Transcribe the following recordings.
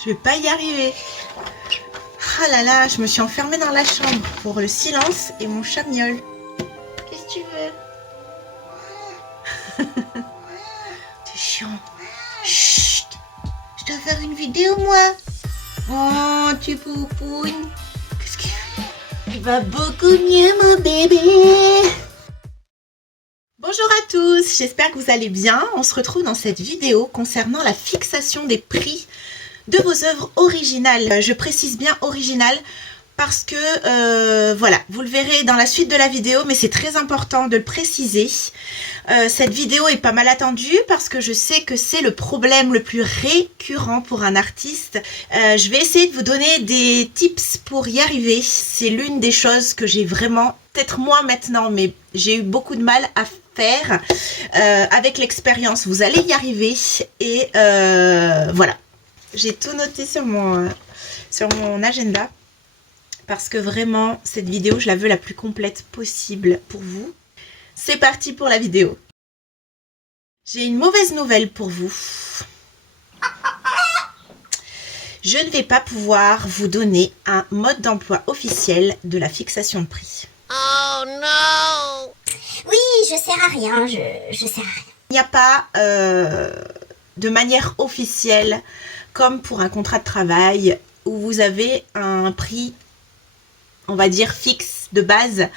Je vais pas y arriver. Ah là là, je me suis enfermée dans la chambre pour le silence et mon chat miaule. Qu'est-ce que tu veux? T'es chiant. Chut, je dois faire une vidéo moi. Oh, tu poupounes. Qu'est-ce qu'il fait? Il va beaucoup mieux mon bébé. Bonjour à tous, j'espère que vous allez bien. On se retrouve dans cette vidéo concernant la fixation des prix de vos œuvres originales. Je précise bien originales parce que, voilà, vous le verrez dans la suite de la vidéo, mais c'est très important de le préciser. Cette vidéo est pas mal attendue parce que je sais que c'est le problème le plus récurrent pour un artiste. Je vais essayer de vous donner des tips pour y arriver. C'est l'une des choses que j'ai vraiment, peut-être moi maintenant, mais j'ai eu beaucoup de mal à faire. Avec l'expérience, vous allez y arriver. Et voilà. J'ai tout noté sur mon agenda parce que vraiment, cette vidéo, je la veux la plus complète possible pour vous. C'est parti pour la vidéo. J'ai une mauvaise nouvelle pour vous. Je ne vais pas pouvoir vous donner un mode d'emploi officiel de la fixation de prix. Oh non! Oui, je sers à rien, je sers à rien. Il n'y a pas de manière officielle, comme pour un contrat de travail, où vous avez un prix, on va dire, fixe de base.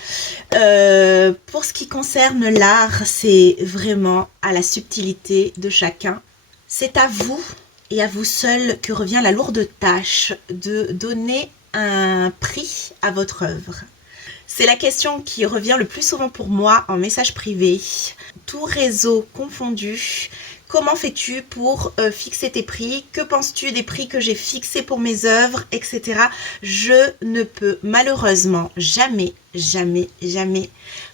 Pour ce qui concerne l'art, c'est vraiment à la subtilité de chacun. C'est à vous et à vous seul que revient la lourde tâche de donner un prix à votre œuvre. C'est la question qui revient le plus souvent pour moi en message privé, tout réseau confondu. Comment fais-tu pour fixer tes prix? Que penses-tu des prix que j'ai fixés pour mes œuvres, etc. Je ne peux malheureusement jamais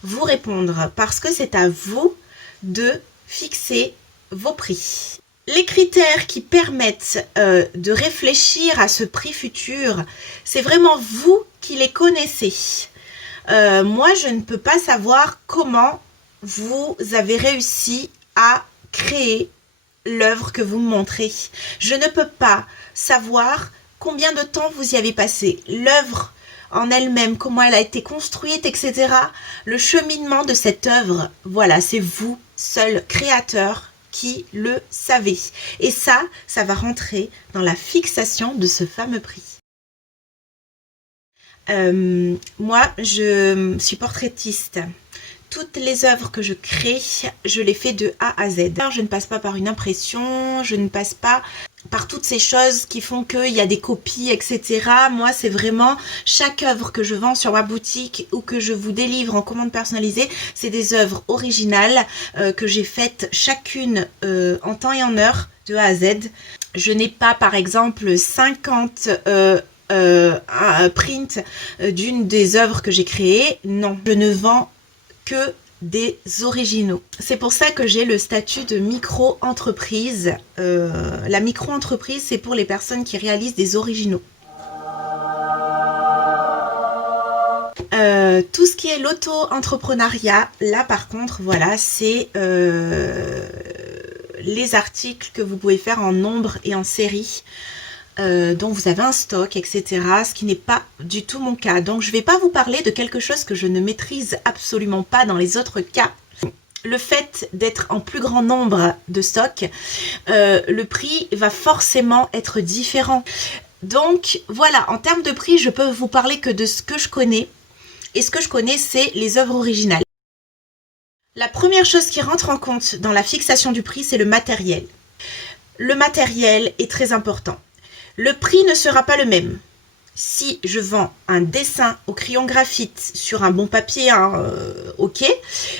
vous répondre parce que c'est à vous de fixer vos prix. Les critères qui permettent de réfléchir à ce prix futur, c'est vraiment vous qui les connaissez. Moi, je ne peux pas savoir comment vous avez réussi à créer l'œuvre que vous me montrez. Je ne peux pas savoir combien de temps vous y avez passé, l'œuvre en elle-même, comment elle a été construite, etc. Le cheminement de cette œuvre, voilà, c'est vous, seul créateur, qui le savez. Et ça va rentrer dans la fixation de ce fameux prix. Moi, je suis portraitiste. Toutes les œuvres que je crée, je les fais de A à Z. Je ne passe pas par une impression, je ne passe pas par toutes ces choses qui font qu'il y a des copies, etc. Moi, c'est vraiment chaque œuvre que je vends sur ma boutique ou que je vous délivre en commande personnalisée, c'est des œuvres originales que j'ai faites chacune en temps et en heure, de A à Z. Je n'ai pas, par exemple, 50 un print d'une des œuvres que j'ai créées. Non, je ne vends que des originaux. C'est pour ça que j'ai le statut de micro-entreprise. La micro-entreprise, c'est pour les personnes qui réalisent des originaux. Tout ce qui est l'auto-entrepreneuriat, là par contre, voilà, c'est les articles que vous pouvez faire en nombre et en série. Dont vous avez un stock, etc. Ce qui n'est pas du tout mon cas. Donc je ne vais pas vous parler de quelque chose que je ne maîtrise absolument pas dans les autres cas. Le fait d'être en plus grand nombre de stocks, le prix va forcément être différent. Donc voilà, en termes de prix, je peux vous parler que de ce que je connais. Et ce que je connais, c'est les œuvres originales. La première chose qui rentre en compte dans la fixation du prix, c'est le matériel. Le matériel est très important. Le prix ne sera pas le même. Si je vends un dessin au crayon graphite sur un bon papier, ok,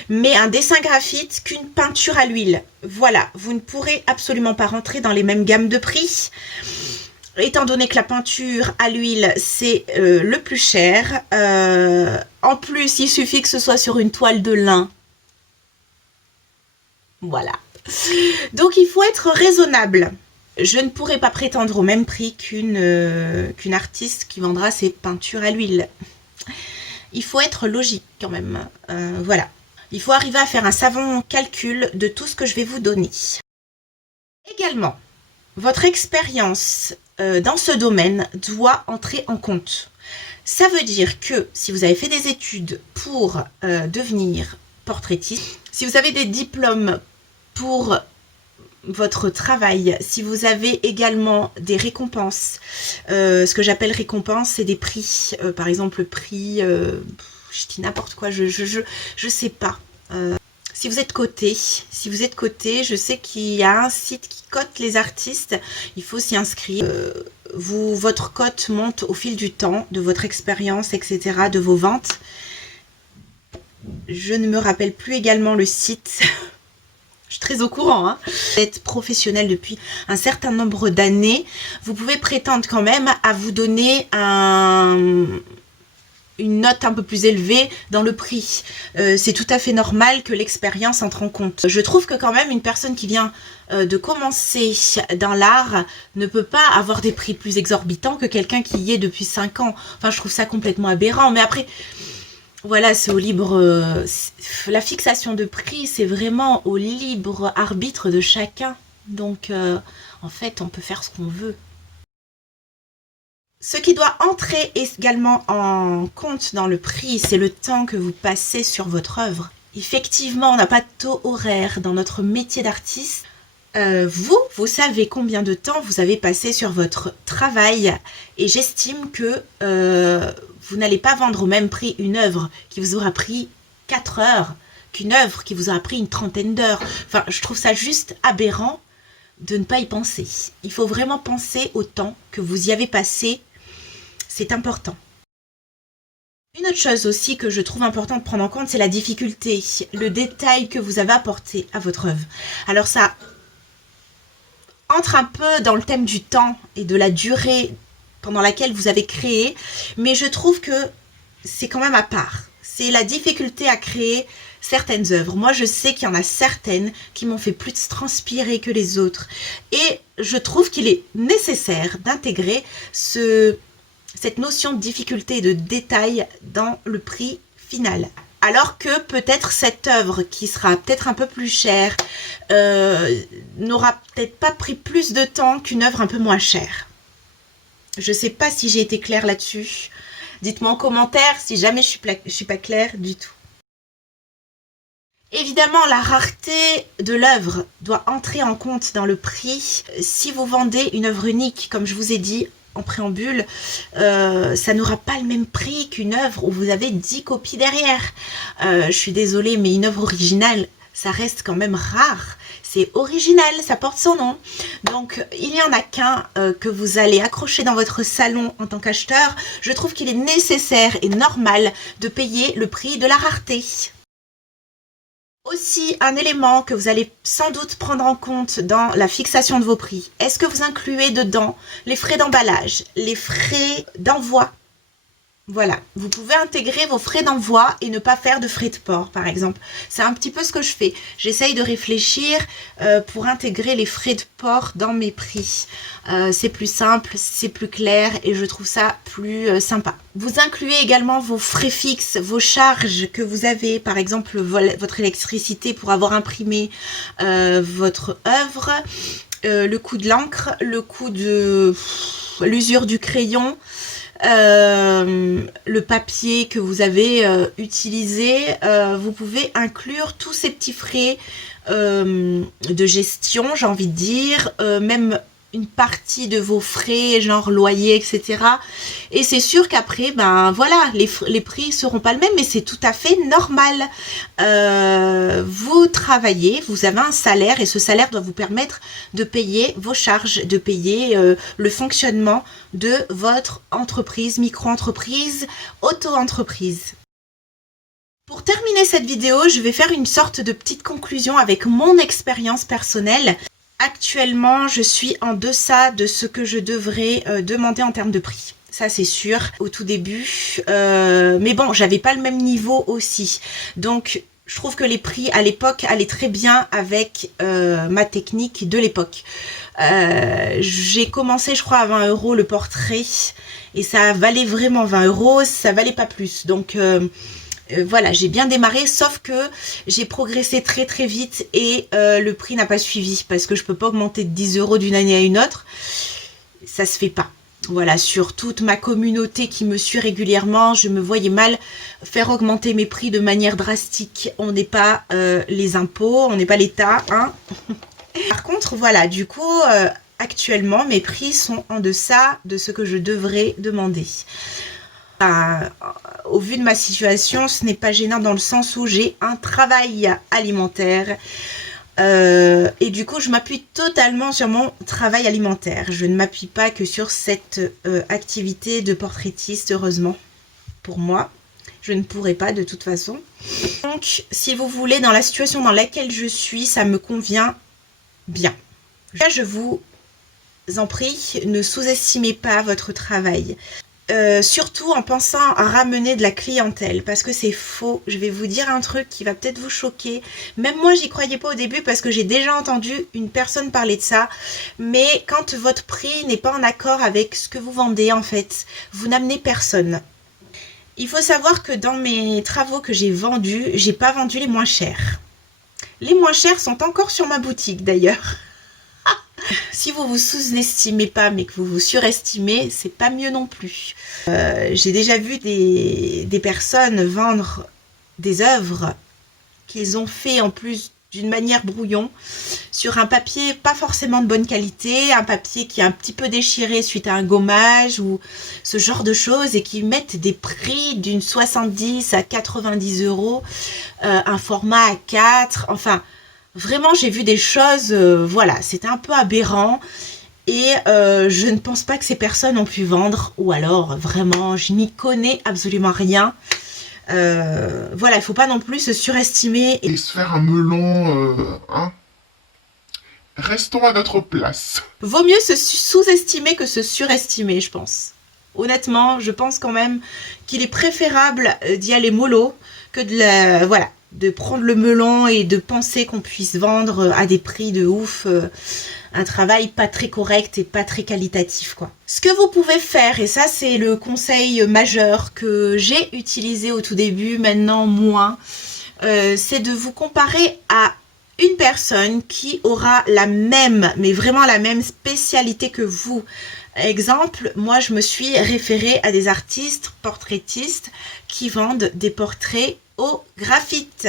mais un dessin graphite qu'une peinture à l'huile, voilà, vous ne pourrez absolument pas rentrer dans les mêmes gammes de prix. Étant donné que la peinture à l'huile, c'est le plus cher. En plus, il suffit que ce soit sur une toile de lin. Voilà. Donc, il faut être raisonnable. Je ne pourrai pas prétendre au même prix qu'une artiste qui vendra ses peintures à l'huile. Il faut être logique quand même. Voilà. Il faut arriver à faire un savant calcul de tout ce que je vais vous donner. Également, votre expérience dans ce domaine doit entrer en compte. Ça veut dire que si vous avez fait des études pour devenir portraitiste, si vous avez des diplômes pour votre travail, si vous avez également des récompenses, ce que j'appelle récompenses, c'est des prix, par exemple le prix, je dis n'importe quoi, je sais pas. Si vous êtes coté, je sais qu'il y a un site qui cote les artistes, il faut s'y inscrire. Votre cote monte au fil du temps, de votre expérience, etc., de vos ventes. Je ne me rappelle plus également le site. Je suis très au courant, hein. Vous êtes professionnel depuis un certain nombre d'années. Vous pouvez prétendre quand même à vous donner une note un peu plus élevée dans le prix. C'est tout à fait normal que l'expérience entre en compte. Je trouve que quand même une personne qui vient de commencer dans l'art ne peut pas avoir des prix plus exorbitants que quelqu'un qui y est depuis 5 ans. Enfin, je trouve ça complètement aberrant. Mais après, voilà, c'est au libre... la fixation de prix, c'est vraiment au libre arbitre de chacun. Donc, en fait, on peut faire ce qu'on veut. Ce qui doit entrer également en compte dans le prix, c'est le temps que vous passez sur votre œuvre. Effectivement, on n'a pas de taux horaire dans notre métier d'artiste. Vous savez combien de temps vous avez passé sur votre travail et j'estime que vous n'allez pas vendre au même prix une œuvre qui vous aura pris 4 heures qu'une œuvre qui vous aura pris une trentaine d'heures. Enfin, je trouve ça juste aberrant de ne pas y penser. Il faut vraiment penser au temps que vous y avez passé. C'est important. Une autre chose aussi que je trouve important de prendre en compte, c'est la difficulté, le détail que vous avez apporté à votre œuvre. Alors ça entre un peu dans le thème du temps et de la durée pendant laquelle vous avez créé, mais je trouve que c'est quand même à part. C'est la difficulté à créer certaines œuvres. Moi, je sais qu'il y en a certaines qui m'ont fait plus transpirer que les autres. Et je trouve qu'il est nécessaire d'intégrer cette notion de difficulté et de détail dans le prix final. Alors que peut-être cette œuvre qui sera peut-être un peu plus chère n'aura peut-être pas pris plus de temps qu'une œuvre un peu moins chère. Je ne sais pas si j'ai été claire là-dessus. Dites-moi en commentaire si jamais je suis pas claire du tout. Évidemment, la rareté de l'œuvre doit entrer en compte dans le prix. Si vous vendez une œuvre unique, comme je vous ai dit en préambule, ça n'aura pas le même prix qu'une œuvre où vous avez 10 copies derrière. Je suis désolée, mais une œuvre originale, ça reste quand même rare. C'est original, ça porte son nom. Donc, il n'y en a qu'un que vous allez accrocher dans votre salon en tant qu'acheteur. Je trouve qu'il est nécessaire et normal de payer le prix de la rareté. Aussi, un élément que vous allez sans doute prendre en compte dans la fixation de vos prix. Est-ce que vous incluez dedans les frais d'emballage, les frais d'envoi? Voilà, vous pouvez intégrer vos frais d'envoi et ne pas faire de frais de port, par exemple. C'est un petit peu ce que je fais. J'essaye de réfléchir pour intégrer les frais de port dans mes prix. C'est plus simple, c'est plus clair et je trouve ça plus sympa. Vous incluez également vos frais fixes, vos charges que vous avez, par exemple votre électricité pour avoir imprimé votre œuvre, le coût de l'encre, le coût de l'usure du crayon, le papier que vous avez utilisé. Vous pouvez inclure tous ces petits frais de gestion, j'ai envie de dire, même une partie de vos frais, genre loyer, etc. Et c'est sûr qu'après, ben voilà, les prix seront pas le même, mais c'est tout à fait normal. Vous travaillez, vous avez un salaire et ce salaire doit vous permettre de payer vos charges, de payer le fonctionnement de votre entreprise, micro-entreprise, auto-entreprise. Pour terminer cette vidéo, je vais faire une sorte de petite conclusion avec mon expérience personnelle. Actuellement, je suis en deçà de ce que je devrais demander en termes de prix. Ça, c'est sûr, au tout début. Mais bon, j'avais pas le même niveau aussi. Donc, je trouve que les prix à l'époque allaient très bien avec ma technique de l'époque. J'ai commencé, je crois, à 20 € le portrait. Et ça valait vraiment 20 €. Ça valait pas plus. Donc... Voilà, j'ai bien démarré, sauf que j'ai progressé très très vite et le prix n'a pas suivi parce que je peux pas augmenter de 10 € d'une année à une autre. Ça se fait pas. Voilà, sur toute ma communauté qui me suit régulièrement, je me voyais mal faire augmenter mes prix de manière drastique. On n'est pas les impôts, on n'est pas l'État, hein. Par contre, voilà, du coup, actuellement, mes prix sont en deçà de ce que je devrais demander. Au vu de ma situation, ce n'est pas gênant dans le sens où j'ai un travail alimentaire. Et du coup, je m'appuie totalement sur mon travail alimentaire. Je ne m'appuie pas que sur cette activité de portraitiste, heureusement, pour moi. Je ne pourrais pas de toute façon. Donc, si vous voulez, dans la situation dans laquelle je suis, ça me convient bien. Là, je vous en prie, ne sous-estimez pas votre travail. Surtout en pensant à ramener de la clientèle, parce que c'est faux. Je vais vous dire un truc qui va peut-être vous choquer. Même moi, j'y croyais pas au début parce que j'ai déjà entendu une personne parler de ça. Mais quand votre prix n'est pas en accord avec ce que vous vendez, en fait, vous n'amenez personne. Il faut savoir que dans mes travaux que j'ai vendus, j'ai pas vendu les moins chers. Les moins chers sont encore sur ma boutique d'ailleurs. Si vous vous sous-estimez pas mais que vous vous surestimez, c'est pas mieux non plus. J'ai déjà vu des personnes vendre des œuvres qu'ils ont fait en plus d'une manière brouillon sur un papier pas forcément de bonne qualité, un papier qui est un petit peu déchiré suite à un gommage ou ce genre de choses et qui mettent des prix d'une 70 à 90 €, un format A4, enfin... Vraiment, j'ai vu des choses, voilà, c'était un peu aberrant et je ne pense pas que ces personnes ont pu vendre ou alors vraiment, je n'y connais absolument rien. Voilà, il ne faut pas non plus se surestimer. Et se faire un melon, hein. Restons à notre place. Vaut mieux se sous-estimer que se surestimer, je pense. Honnêtement, je pense quand même qu'il est préférable d'y aller mollo que de prendre le melon et de penser qu'on puisse vendre à des prix de ouf un travail pas très correct et pas très qualitatif, quoi. Ce que vous pouvez faire, et ça c'est le conseil majeur que j'ai utilisé au tout début, maintenant moins, c'est de vous comparer à une personne qui aura la même, mais vraiment la même spécialité que vous. Exemple, moi je me suis référée à des artistes portraitistes qui vendent des portraits au graphite.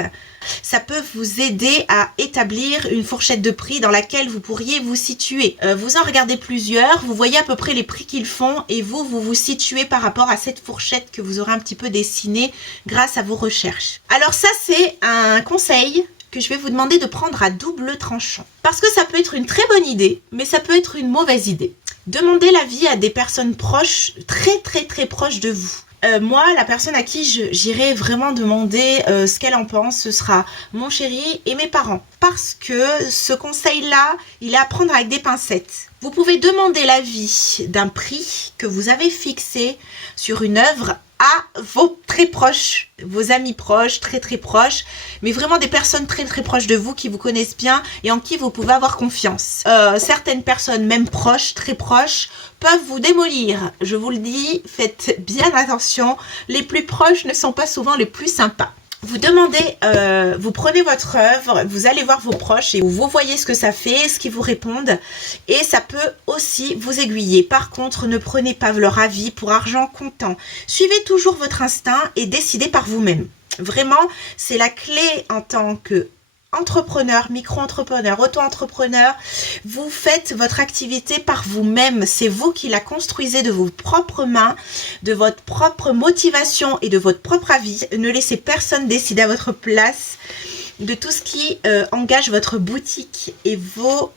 Ça peut vous aider à établir une fourchette de prix dans laquelle vous pourriez vous situer. Vous en regardez plusieurs, vous voyez à peu près les prix qu'ils font et vous vous situez par rapport à cette fourchette que vous aurez un petit peu dessinée grâce à vos recherches. Alors ça c'est un conseil que je vais vous demander de prendre à double tranchant. Parce que ça peut être une très bonne idée, mais ça peut être une mauvaise idée. Demandez l'avis à des personnes proches, très proches de vous. Moi, la personne à qui j'irai vraiment demander ce qu'elle en pense, ce sera mon chéri et mes parents. Parce que ce conseil-là, il est à prendre avec des pincettes. Vous pouvez demander l'avis d'un prix que vous avez fixé sur une œuvre à vos très proches, vos amis proches, très proches, mais vraiment des personnes très proches de vous qui vous connaissent bien et en qui vous pouvez avoir confiance. Certaines personnes, même proches, très proches, peuvent vous démolir. Je vous le dis, faites bien attention, les plus proches ne sont pas souvent les plus sympas. Vous demandez, vous prenez votre œuvre, vous allez voir vos proches et vous voyez ce que ça fait, ce qu'ils vous répondent et ça peut aussi vous aiguiller. Par contre, ne prenez pas leur avis pour argent comptant. Suivez toujours votre instinct et décidez par vous-même. Vraiment, c'est la clé en tant que entrepreneur, micro-entrepreneur, auto-entrepreneur, vous faites votre activité par vous-même. C'est vous qui la construisez de vos propres mains, de votre propre motivation et de votre propre avis. Ne laissez personne décider à votre place de tout ce qui engage votre boutique et vos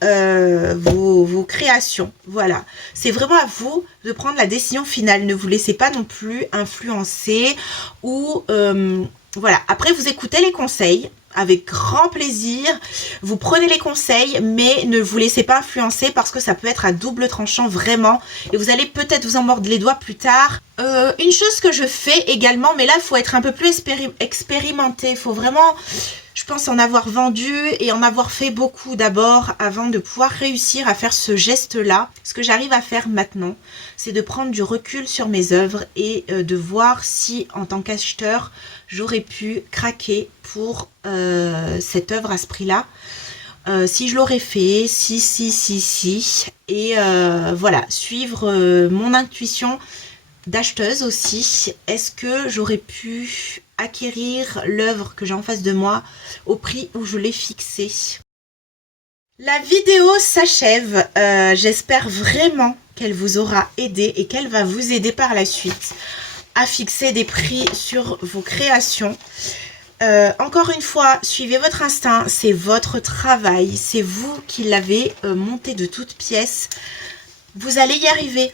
créations. Voilà, c'est vraiment à vous de prendre la décision finale. Ne vous laissez pas non plus influencer ou voilà. Après, vous écoutez les conseils avec grand plaisir, vous prenez les conseils, mais ne vous laissez pas influencer parce que ça peut être à double tranchant vraiment et vous allez peut-être vous en mordre les doigts plus tard. Une chose que je fais également, mais là il faut être un peu plus expérimenté, il faut vraiment, je Je pense en avoir vendu et en avoir fait beaucoup d'abord avant de pouvoir réussir à faire ce geste-là. Ce que j'arrive à faire maintenant, c'est de prendre du recul sur mes œuvres et de voir si en tant qu'acheteur, j'aurais pu craquer pour cette œuvre à ce prix-là. Si je l'aurais fait, si. Et voilà, suivre mon intuition d'acheteuse aussi. Est-ce que j'aurais pu acquérir l'œuvre que j'ai en face de moi au prix où je l'ai fixée? La vidéo s'achève. J'espère vraiment qu'elle vous aura aidé et qu'elle va vous aider par la suite à fixer des prix sur vos créations. Encore une fois, suivez votre instinct, c'est votre travail, c'est vous qui l'avez monté de toutes pièces. Vous allez y arriver.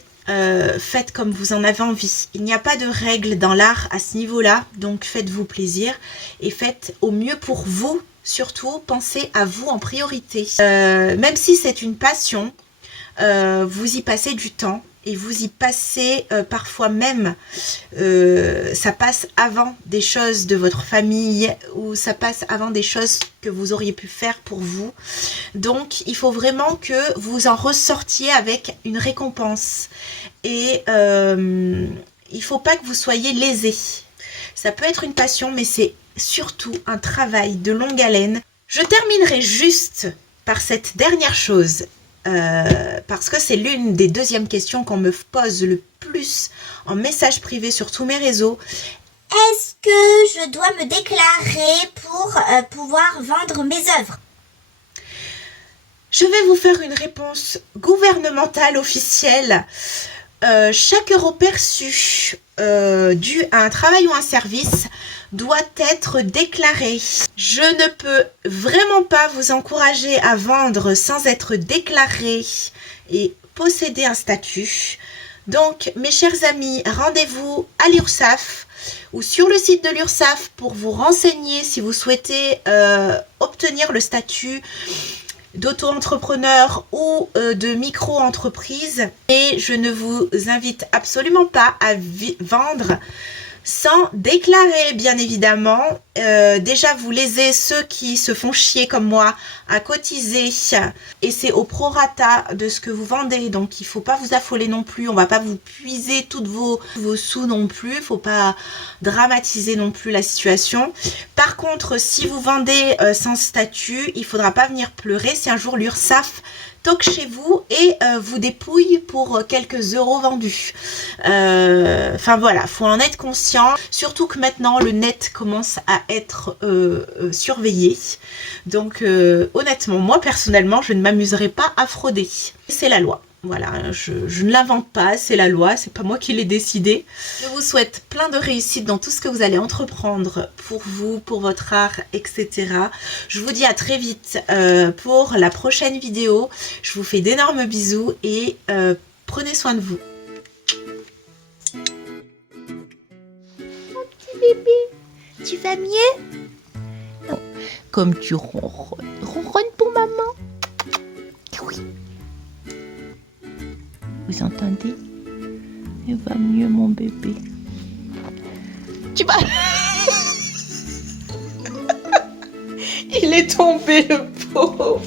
Faites comme vous en avez envie. Il n'y a pas de règles dans l'art à ce niveau-là, donc faites-vous plaisir et faites au mieux pour vous. Surtout, pensez à vous en priorité. Même si c'est une passion, vous y passez du temps et vous y passez parfois même, ça passe avant des choses de votre famille ou ça passe avant des choses que vous auriez pu faire pour vous. Donc, il faut vraiment que vous en ressortiez avec une récompense. Et il ne faut pas que vous soyez lésés. Ça peut être une passion, mais c'est surtout un travail de longue haleine. Je terminerai juste par cette dernière chose. Parce que c'est l'une des deuxièmes questions qu'on me pose le plus en message privé sur tous mes réseaux. Est-ce que je dois me déclarer pour pouvoir vendre mes œuvres? Je vais vous faire une réponse gouvernementale officielle. Chaque euro perçu dû à un travail ou un service doit être déclaré. Je ne peux vraiment pas vous encourager à vendre sans être déclaré et posséder un statut. Donc, mes chers amis, rendez-vous à l'URSSAF ou sur le site de l'URSSAF pour vous renseigner si vous souhaitez obtenir le statut d'auto-entrepreneur ou de micro-entreprise. Et je ne vous invite absolument pas à vendre sans déclarer, bien évidemment. Déjà, vous lésez ceux qui se font chier comme moi à cotiser et c'est au prorata de ce que vous vendez. Donc, il ne faut pas vous affoler non plus. On ne va pas vous puiser toutes vos sous non plus. Il ne faut pas dramatiser non plus la situation. Par contre, si vous vendez sans statut, il ne faudra pas venir pleurer si un jour l'URSSAF toque chez vous et vous dépouille pour quelques euros vendus. Enfin voilà, faut en être conscient. Surtout que maintenant, le net commence à être surveillé. Donc honnêtement, moi personnellement, je ne m'amuserai pas à frauder. C'est la loi. Voilà, je ne l'invente pas, c'est la loi, c'est pas moi qui l'ai décidé. Je vous souhaite plein de réussite dans tout ce que vous allez entreprendre pour vous, pour votre art, etc. Je vous dis à très vite pour la prochaine vidéo. Je vous fais d'énormes bisous et prenez soin de vous. Mon petit bébé, tu vas mieux? Comme tu ronronnes. Ronronne pour maman. Oui. Vous entendez? Il va mieux, mon bébé. Tu vas... Il est tombé, le pauvre.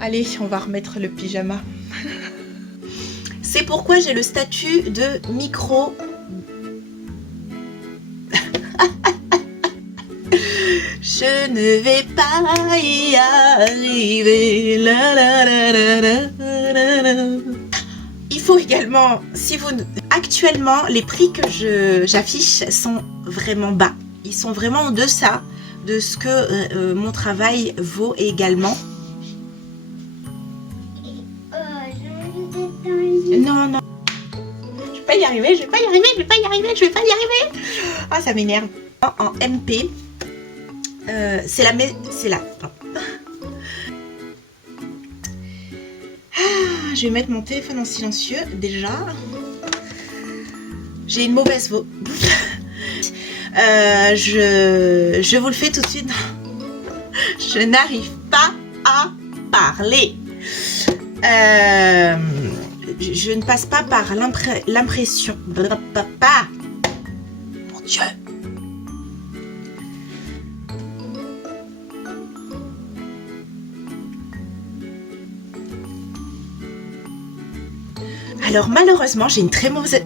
Allez, on va remettre le pyjama. C'est pourquoi j'ai le statut de micro... Je ne vais pas y arriver. La, la, la, la, la, la, la. Il faut également, si vous... Actuellement, les prix que j'affiche sont vraiment bas. Ils sont vraiment en deçà de ce que mon travail vaut également. Non, non. Je vais pas y arriver, je vais pas y arriver, je vais pas y arriver, je vais pas y arriver. Ah, ça m'énerve. En MP, c'est la... Ah, je vais mettre mon téléphone en silencieux, déjà. J'ai une mauvaise voix. Je vous le fais tout de suite. Je n'arrive pas à parler. Je ne passe pas par l'impression. Je. Alors malheureusement, j'ai une très mauvaise...